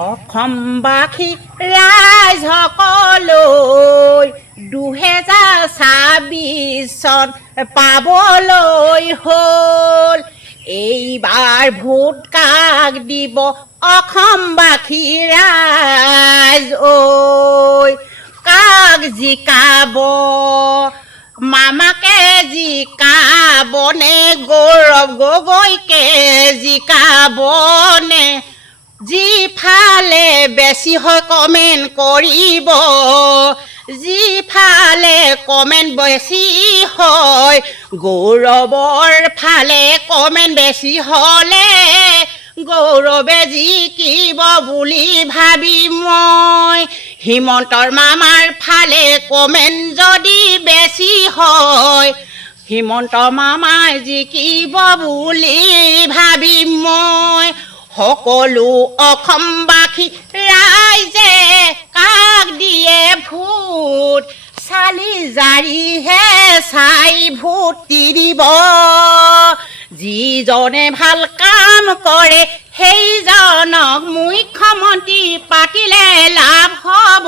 অসমবাসী ৰাইজসকললৈ 2026 চন পাবলৈ হ'ল। এইবাৰ ভোট কাক দিব অসমবাসী ৰাইজ ঐ, কাক জিকাব? মামাকে জিকাবনে গৌৰৱ গগৈকে জিকাবনে? যিফালে বেছি হয় কমেণ্ট কৰিব, যিফালে কমেণ্ট বেছি হয় গৌৰৱৰ ফালে কমেণ্ট বেছি হ'লে গৌৰৱে জিকিব বুলি ভাবি মই হিমন্তৰ মামাৰ ফালে কমেণ্ট যদি বেছি হয় হিমন্ত মামাই জিকিব বুলি ভাবি মই সকলো অসমবাসী ৰাইজে কাক দিয়ে ভোট চালি জাৰিহে চাই ভোট দিব। যিজনে ভাল কাম কৰে সেইজনক মুখ্যমন্ত্ৰী পাতিলে লাভ হ'ব,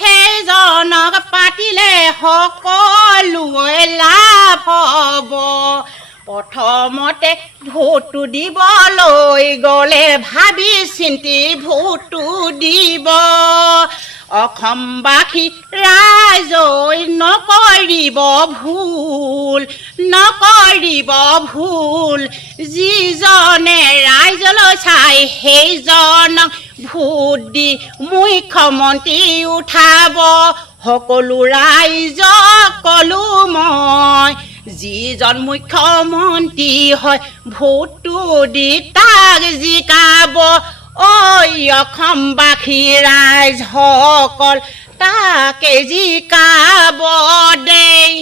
সেইজনক পাতিলে সকলোৱে লাভ হ'ব। প্ৰথমতে ভোটটো দিবলৈ গ'লে ভাবি চিন্তি ভোটটো দিব। অসমবাসী ৰাইজই নকৰিব ভুল, নকৰিব ভুল। যিজনে ৰাইজলৈ চাই সেইজনক ভোট দি মুখ্যমন্ত্ৰী উঠাব। সকলো ৰাইজক ক'লো মই, যিজন মুখ্যমন্ত্ৰী হয় ভোটটো দি তাক জিকাব। ঐ অসমবাসী ৰাইজসকল তাকে জিকাব দেই।